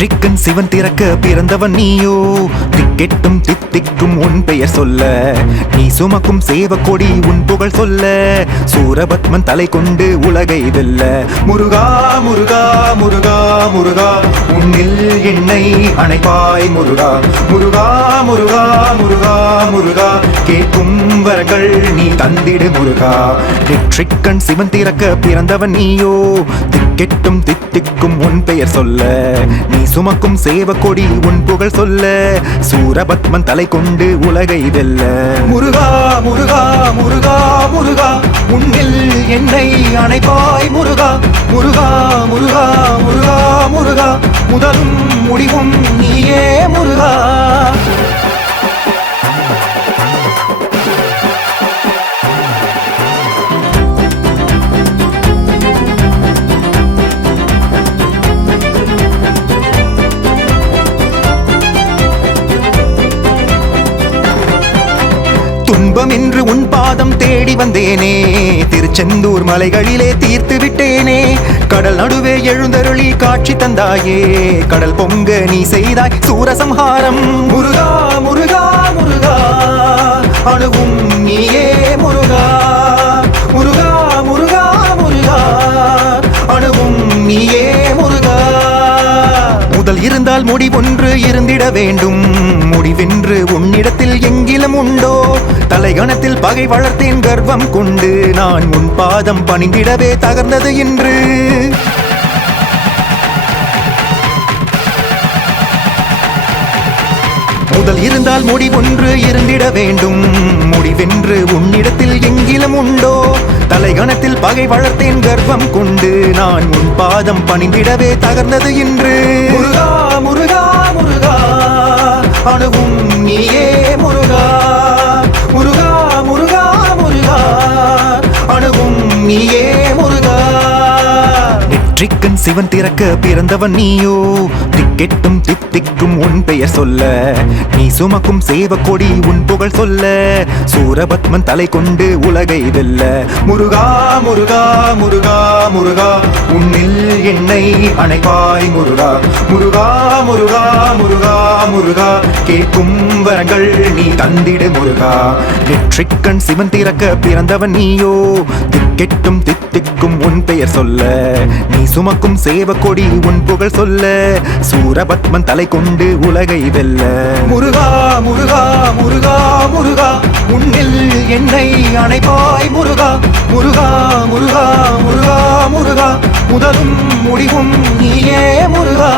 நெற்றிக்கண் சிவன் திறக்க பிறந்தவன் நீயோ. திக்கெட்டும் தித்திக்கும் உன் பெயர் சொல்ல, நீ சுமக்கும் சேவக்கொடி உன் புகழ் சொல்ல. சூரபத்மன் தலை கொண்டு உலகை வெல்ல. முருகா முருகா முருகா முருகா, உன்னில் என்னை அணைப்பாய் முருகா. முருகா முருகா முருகா முருகா, கேட்கும் வரங்கள் நீ தந்திடு முருகா. நெற்றிக்கண் சிவன் திறக்க பிறந்தவன் நீயோ. திக்கெட்டும் தித்திக்கும் உன் பெயர் சொல்ல, நீ சுமக்கும் சேவக்கொடி உன் புகழ் சொல்ல. சூரபத்மன் தலை கொண்டு உலகை வெல்ல. முருகா முருகா முருகா முருகா, உன்னில் என்னை அணைப்பாய் முருகா. முருகா முருகா முருகா முருகா, முதலும் முடிவும் நீயே முருகா. துன்பம் என்று உன் பாதம் தேடி வந்தேனே. திருச்செந்தூர் மலைகளிலே தீர்த்து விட்டேனே. கடல் நடுவே எழுந்தருளி காட்சி தந்தாயே. கடல் பொங்க நீ செய்தாய் சூரசம்ஹாரம். முருகா முருகா முருகா, அணுவும் நீயே முருகா. முருகா முருகா முருகா, அணுவும் நீயே முருகா. முதல் இருந்தால் முடிவொன்று இருந்திட வேண்டும். முடிவென்று உன்னிடத்தில் எங்கிலும் உண்டோ? தலைகணத்தில் பகை வளர்த்தேன் கர்வம் கொண்டு. நான் உன் பாதம் பணிந்திடவே தகர்ந்தது இன்று. முதல் இருந்தால் முடிவொன்று இருந்திட வேண்டும். முடிவென்று உன்னிடத்தில் எங்கிலும் உண்டோ? தலைகணத்தில் பகை வளர்த்தேன் கர்வம் கொண்டு. நான் உன் பாதம் பணிந்திடவே தகர்ந்தது இன்று. முருகா முருகா முருகா, அணுவும் நீயே முருகா. முருகா முருகா முருகா, அணுவும் நீயே முருகா. நெற்றிக்கண் சிவன் திறக்க பிறந்தவன் நீயோ. திக்கெட்டும் தித்திக்கும் உன் பெயர் சொல்ல, நீ சுமக்கும் சேவக்கொடி உன் புகழ் சொல்ல. சூரபத்மன் தலை கொண்டு உலகை வெல்ல. முருகா முருகா முருகா முருகா, உன்னில் என்னை அணைப்பாய் முருகா. முருகா முருகா முருகா முருகா, கேட்கும் வரங்கள் நீ தந்திடு முருகா. நெற்றிக்கண் சிவன் திறக்க பிறந்தவன் நீயோ. திக்கெட்டும் தித்திக்கும் உன் பெயர் சொல்ல, நீ சுமக்கும் சேவக்கொடி உன் புகழ் சொல்ல. சூரபத்மன் தலை கொண்டு உலகை வெல்ல. முருகா முருகா முருகா முருகா, உன்னில் என்னை அணைப்பாய் முருகா. முருகா முருகா முருகா முருகா, முதலும் முடிவும் நீயே முருகா.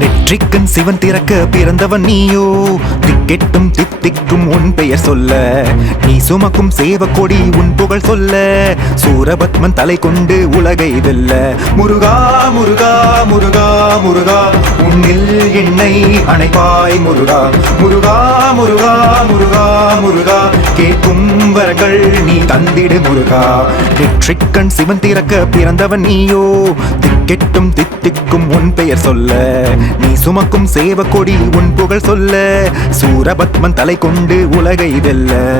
நெற்றிக்கண் சிவன் திறக்க பிறந்தவன் நீயோ. திக்கெட்டும் தித்திக்கும் உன் பெயர் சொல்ல, நீ சுமக்கும் சேவக்கொடி உன் புகழ் சொல்ல. சூரபத்மன் தலை கொண்டு உலகை வெல்ல. முருகா முருகா முருகா முருகா, உன்னில் என்னை அணைப்பாய் முருகா. முருகா முருகா முருகா முருகா, கேட்கும் வரங்கள் நீ தந்திடு முருகா. நெற்றிக்கண் சிவன் திறக்க பிறந்தவன் நீயோ. திக்கெட்டும் தித்திக்கும் உன் பெயர் சொல்ல, நீ சுமக்கும் சேவக்கொடி உன் புகழ் சொல்ல. சூரபத்மன் தலை கொண்டு உலகை வெல்ல.